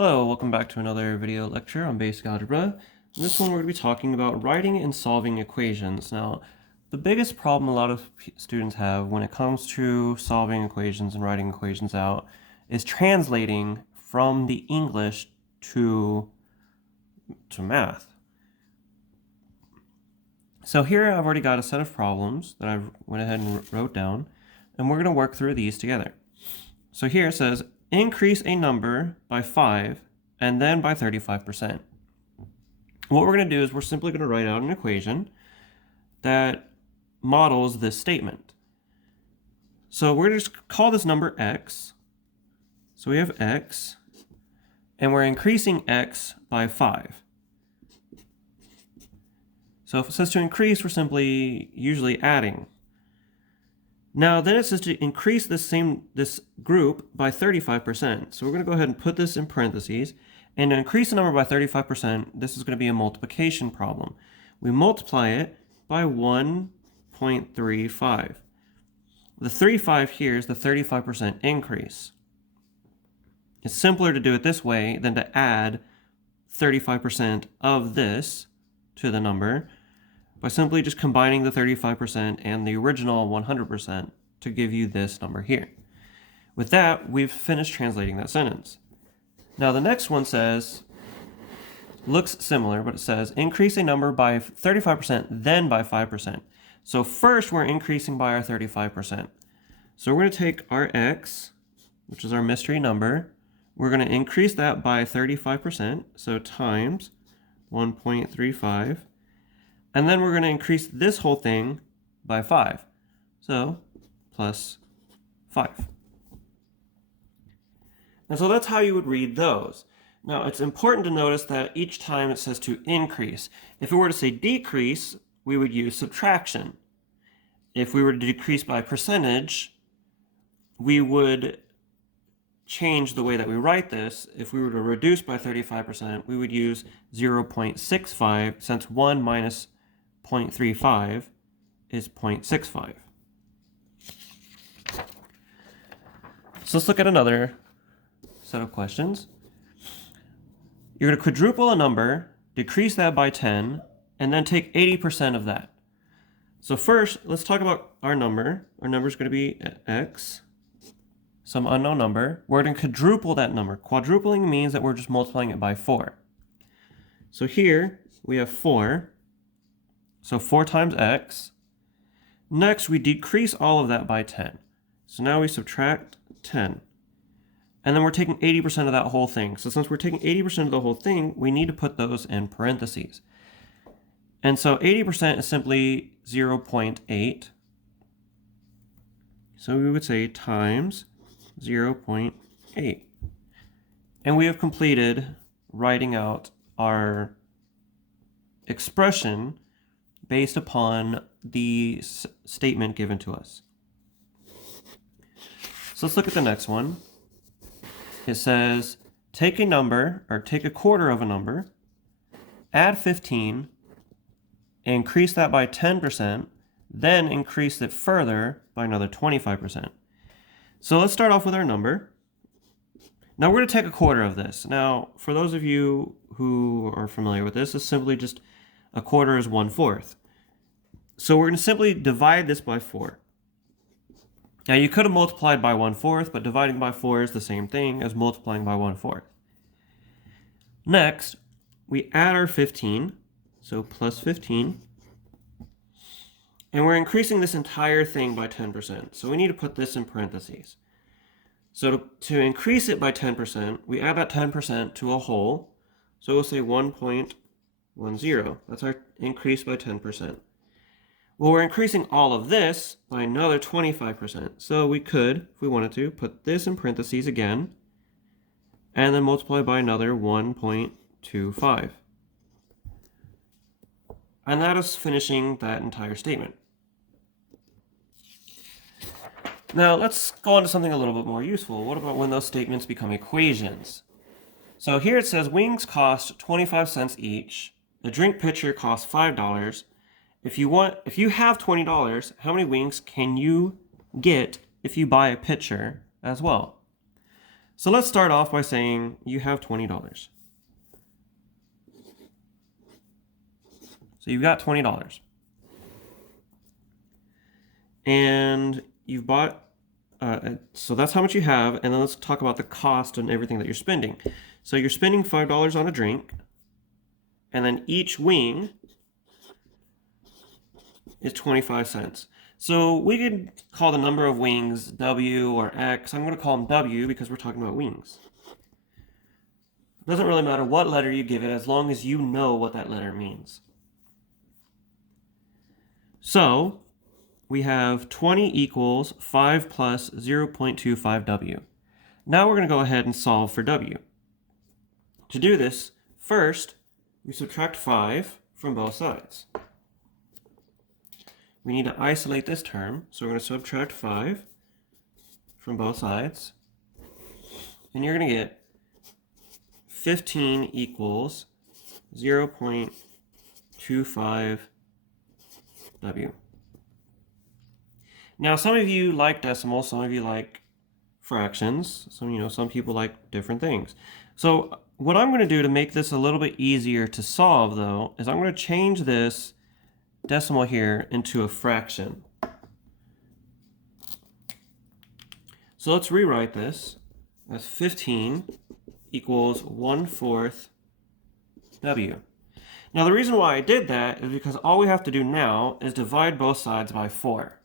Hello, welcome back to another video lecture on basic algebra. In this one we're going to be talking about writing and solving equations. Now, the biggest problem a lot of students have when it comes to solving equations and writing equations out is translating from the English to math. So here I've already got a set of problems that I went ahead and wrote down, and we're going to work through these together. So here it says, increase a number by 5 and then by 35%. What we're going to do is we're simply going to write out an equation that models this statement. So we're going to just call this number x. So we have x, and we're increasing x by 5. So if it says to increase, we're simply usually adding. Now then it says to increase this group by 35%. So we're going to go ahead and put this in parentheses. And to increase the number by 35%, this is going to be a multiplication problem. We multiply it by 1.35. The 35 here is the 35% increase. It's simpler to do it this way than to add 35% of this to the number by simply just combining the 35% and the original 100% to give you this number here. With that, we've finished translating that sentence. Now the next one says, looks similar, but it says increase a number by 35%, then by 5%. So first we're increasing by our 35%. So we're going to take our x, which is our mystery number, we're going to increase that by 35%, so times 1.35. And then we're going to increase this whole thing by 5. So plus 5. And so that's how you would read those. Now it's important to notice that each time it says to increase. If it were to say decrease, we would use subtraction. If we were to decrease by percentage, we would change the way that we write this. If we were to reduce by 35%, we would use 0.65, since 1 minus 0.35 is 0.65. So let's look at another set of questions. You're going to quadruple a number, decrease that by 10, and then take 80% of that. So first, let's talk about our number. Our number is going to be x, some unknown number. We're going to quadruple that number. Quadrupling means that we're just multiplying it by 4. So here we have 4. So 4 times x. Next, we decrease all of that by 10. So now we subtract 10. And then we're taking 80% of that whole thing. So since we're taking 80% of the whole thing, we need to put those in parentheses. And so 80% is simply 0.8. So we would say times 0.8. And we have completed writing out our expression based upon the statement given to us. So let's look at the next one. It says, take a number, or take a quarter of a number, add 15, increase that by 10%, then increase it further by another 25%. So let's start off with our number. Now we're going to take a quarter of this. Now, for those of you who are familiar with this, it's simply just a quarter is 1/4. So we're going to simply divide this by 4. Now you could have multiplied by 1/4, but dividing by 4 is the same thing as multiplying by 1/4. Next, we add our 15, so plus 15. And we're increasing this entire thing by 10%. So we need to put this in parentheses. So to increase it by 10%, we add that 10% to a whole. So we'll say 1.10. That's our increase by 10%. Well, we're increasing all of this by another 25%. So we could, if we wanted to, put this in parentheses again, and then multiply by another 1.25. And that is finishing that entire statement. Now let's go on to something a little bit more useful. What about when those statements become equations? So here it says wings cost 25 cents each. The drink pitcher costs $5. If you have $20, how many wings can you get if you buy a pitcher as well? So let's start off by saying you have $20. So you've got $20. And you've bought, so that's how much you have. And then let's talk about the cost and everything that you're spending. So you're spending $5 on a drink. And then each wing is 25 cents. So we could call the number of wings W or X. I'm going to call them W because we're talking about wings. It doesn't really matter what letter you give it as long as you know what that letter means. So we have 20 equals 5 plus 0.25W. Now we're going to go ahead and solve for W. To do this, first we subtract 5 from both sides. We need to isolate this term, so we're going to subtract 5 from both sides. And you're going to get 15 equals 0.25W. Now, some of you like decimals, some of you like fractions. Some people like different things. So what I'm going to do to make this a little bit easier to solve, though, is I'm going to change this decimal here into a fraction. So let's rewrite this as 15 equals 1/4 W. Now the reason why I did that is because all we have to do now is divide both sides by 4.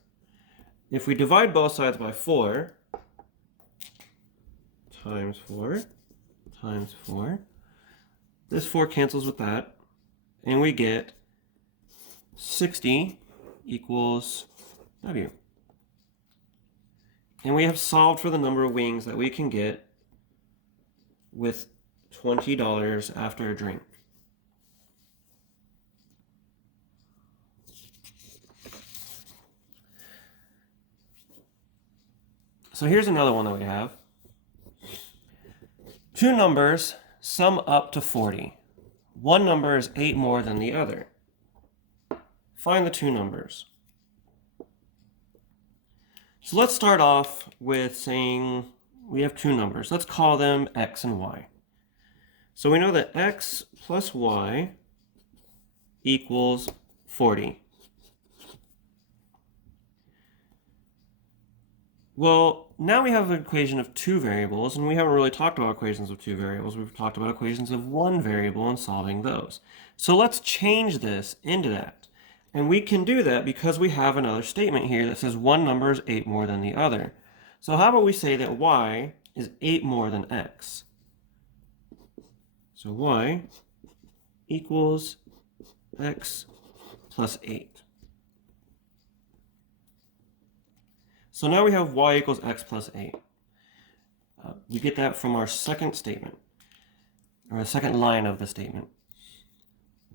If we divide both sides by 4 times 4 times 4, this 4 cancels with that, and we get 60 equals W. And we have solved for the number of wings that we can get with $20 after a drink. So here's another one that we have. Two numbers sum up to 40. One number is 8 more than the other. Find the two numbers. So let's start off with saying we have two numbers. Let's call them X and Y. So we know that X plus Y equals 40. Well, now we have an equation of two variables, and we haven't really talked about equations of two variables. We've talked about equations of one variable and solving those. So let's change this into that. And we can do that because we have another statement here that says one number is 8 more than the other. So how about we say that Y is 8 more than X? So Y equals X plus 8. So now we have Y equals X plus 8. We get that from our second statement, or the second line of the statement.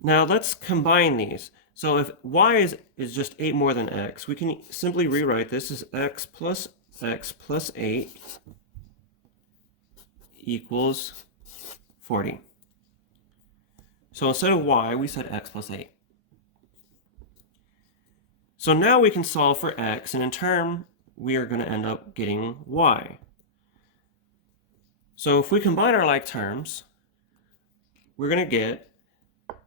Now let's combine these. So if Y is just 8 more than X, we can simply rewrite this as X plus 8 equals 40. So instead of Y, we said X plus 8. So now we can solve for X, and in turn, we are going to end up getting Y. So if we combine our like terms, we're going to get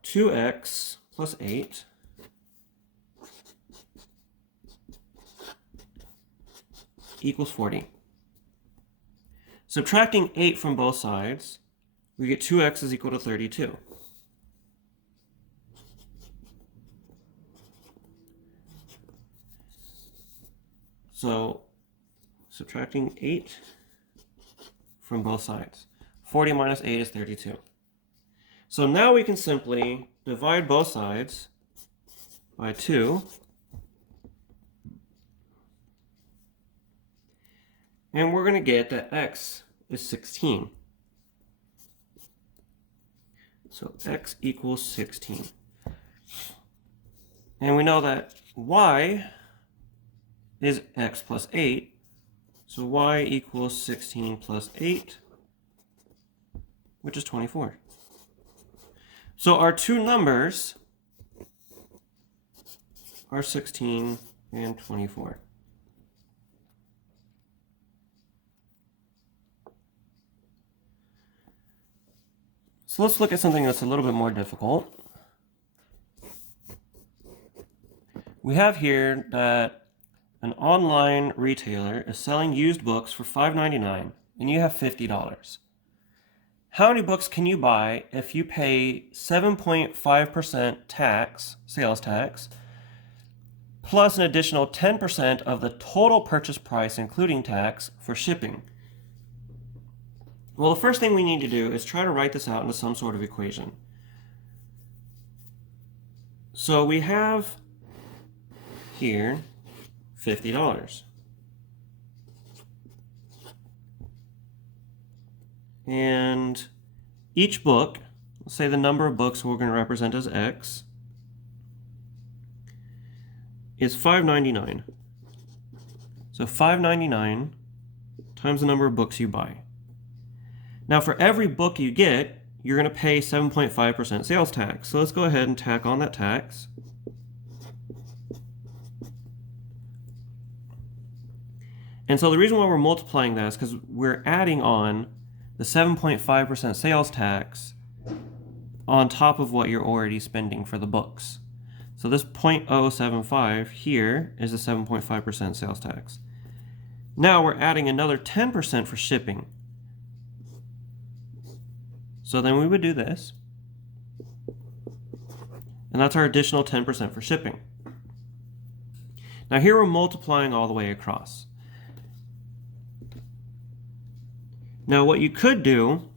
2x plus 8 equals 40. Subtracting 8 from both sides, we get 2x is equal to 32. So subtracting 8 from both sides. 40 minus 8 is 32. So now we can simply divide both sides by 2. And we're going to get that x is 16. So x equals 16. And we know that y is x plus 8. So y equals 16 plus 8, which is 24. So our two numbers are 16 and 24. So let's look at something that's a little bit more difficult. We have here that an online retailer is selling used books for $5.99 and you have $50. How many books can you buy if you pay 7.5% tax, sales tax, plus an additional 10% of the total purchase price, including tax, for shipping? Well, the first thing we need to do is try to write this out into some sort of equation. So we have here $50. And each book, let's say the number of books we're going to represent as X, is $5.99. So $5.99 times the number of books you buy. Now for every book you get, you're going to pay 7.5% sales tax. So let's go ahead and tack on that tax. And so the reason why we're multiplying that is because we're adding on the 7.5% sales tax on top of what you're already spending for the books. So this 0.075 here is the 7.5% sales tax. Now we're adding another 10% for shipping. So then we would do this. And that's our additional 10% for shipping. Now here we're multiplying all the way across. Now what you could do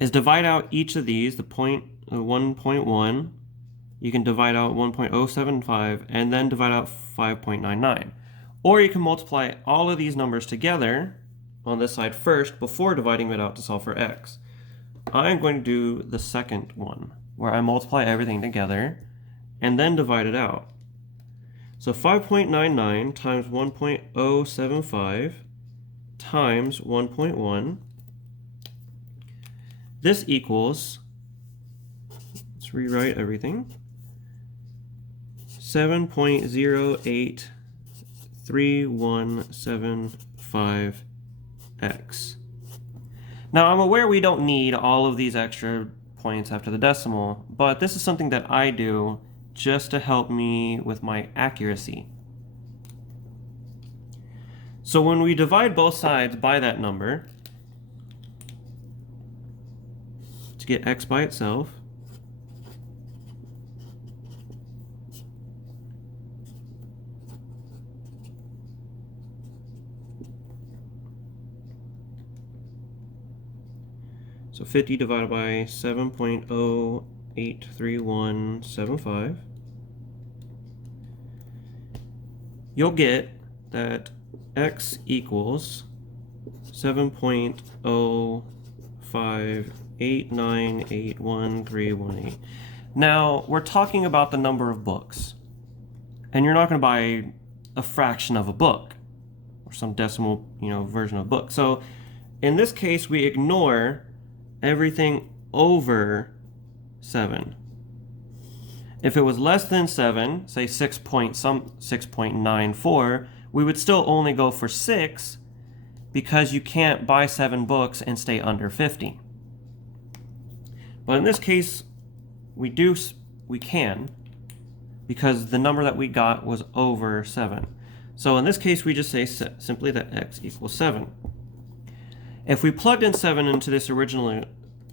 is divide out each of these, the 1.1, you can divide out 1.075 and then divide out 5.99. Or you can multiply all of these numbers together on this side first before dividing it out to solve for x. I'm going to do the second one, where I multiply everything together and then divide it out. So 5.99 times 1.075 times 1.1. This equals, let's rewrite everything, 7.083175x. Now I'm aware we don't need all of these extra points after the decimal, but this is something that I do just to help me with my accuracy. So when we divide both sides by that number, to get x by itself, so 50 divided by 7.083175, you'll get that x equals 7.05898138. Now, we're talking about the number of books, and you're not going to buy a fraction of a book or some decimal, version of a book. So in this case, we ignore everything over 7. If it was less than 7, say 6.94, we would still only go for 6 because you can't buy 7 books and stay under 50. But in this case, we can, because the number that we got was over 7. So in this case, we just say simply that x equals 7. If we plugged in 7 into this original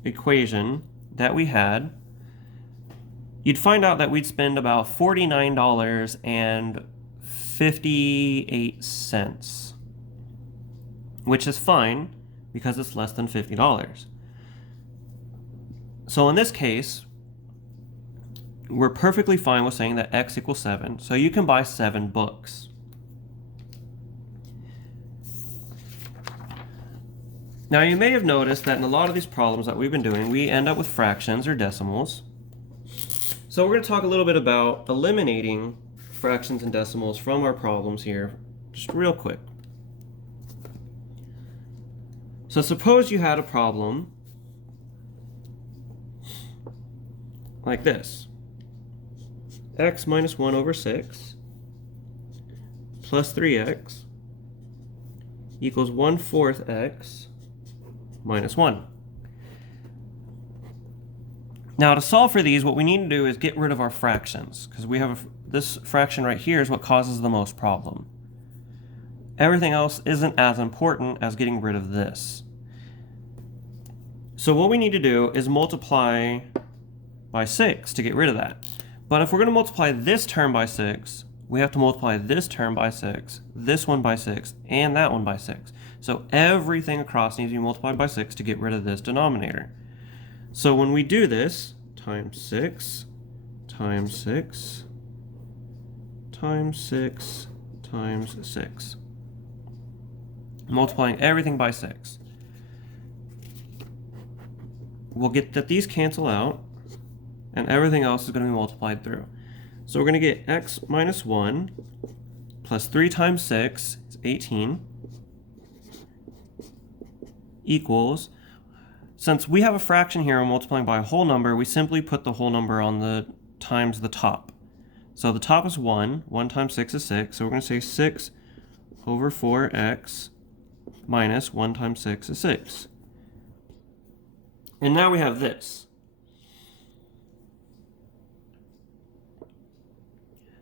equation that we had, you'd find out that we'd spend about $49.58, which is fine because it's less than $50. So in this case, we're perfectly fine with saying that x equals 7, so you can buy 7 books. Now you may have noticed that in a lot of these problems that we've been doing, we end up with fractions or decimals. So we're going to talk a little bit about eliminating fractions and decimals from our problems here, just real quick. So suppose you had a problem like this. X minus 1 over 6 plus 3x equals 1/4 x minus 1. Now to solve for these, what we need to do is get rid of our fractions, because we have this fraction right here is what causes the most problem. Everything else isn't as important as getting rid of this. So what we need to do is multiply by 6 to get rid of that. But if we're going to multiply this term by 6, we have to multiply this term by 6, this one by 6, and that one by 6. So everything across needs to be multiplied by 6 to get rid of this denominator. So when we do this, times 6, times 6, times 6, times 6, multiplying everything by 6, we'll get that these cancel out, and everything else is going to be multiplied through. So we're going to get x minus 1 plus 3 times 6 is 18 equals, since we have a fraction here and multiplying by a whole number, we simply put the whole number on the times the top. So the top is 1. 1 times 6 is 6. So we're going to say 6 over 4x minus 1 times 6 is 6. And now we have this.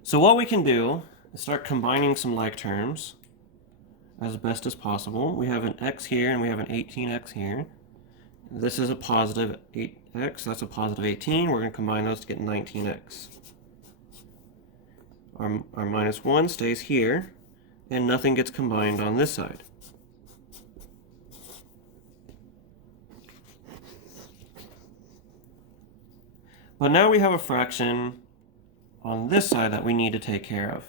So what we can do is start combining some like terms as best as possible. We have an x here and we have an 18x here. This is a positive 8x, that's a positive 18. We're going to combine those to get 19x. Our minus 1 stays here, and nothing gets combined on this side. But now we have a fraction on this side that we need to take care of.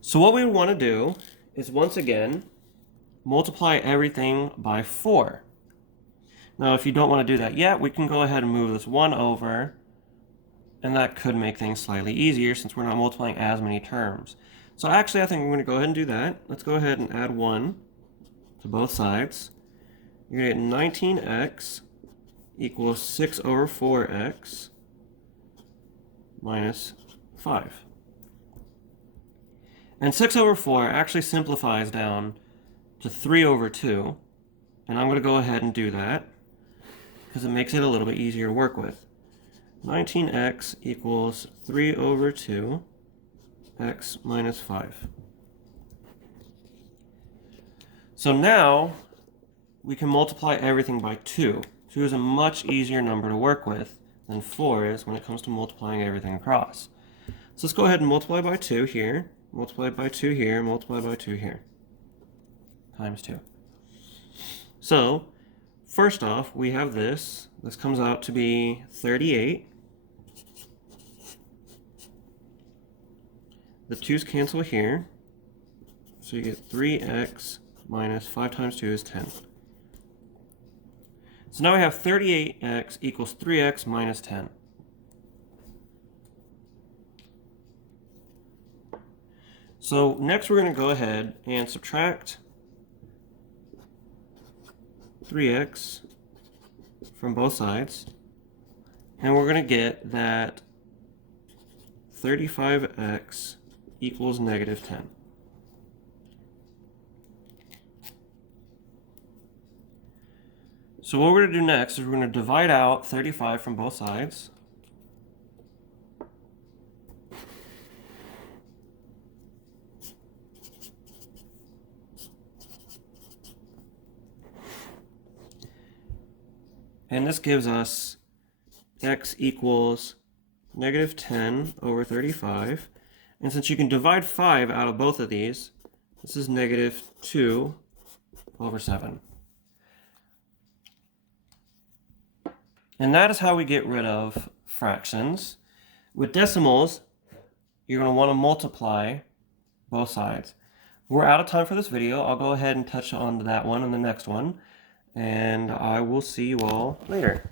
So what we want to do is, once again, multiply everything by 4. Now if you don't want to do that yet, we can go ahead and move this 1 over, and that could make things slightly easier since we're not multiplying as many terms. So actually I think we're going to go ahead and do that. Let's go ahead and add 1 to both sides. You're going to get 19x equals 6 over 4x minus 5. And 6 over 4 actually simplifies down to 3 over 2. And I'm going to go ahead and do that because it makes it a little bit easier to work with. 19x equals 3 over 2 x minus 5. So now we can multiply everything by 2. 2 is a much easier number to work with than 4 is when it comes to multiplying everything across. So let's go ahead and multiply by 2 here, multiply by 2 here, multiply by 2 here, times 2. So first off, we have this. This comes out to be 38. The 2's cancel here. So you get 3x minus 5 times 2 is 10. So now we have 38x equals 3x minus 10. So next we're going to go ahead and subtract 3x from both sides, and we're going to get that 35x equals negative 10. So what we're going to do next is we're going to divide out 35 from both sides. And this gives us x equals negative 10 over 35. And since you can divide 5 out of both of these, this is negative 2 over 7. And that is how we get rid of fractions. With decimals, you're going to want to multiply both sides. We're out of time for this video. I'll go ahead and touch on that one in the next one, and I will see you all later.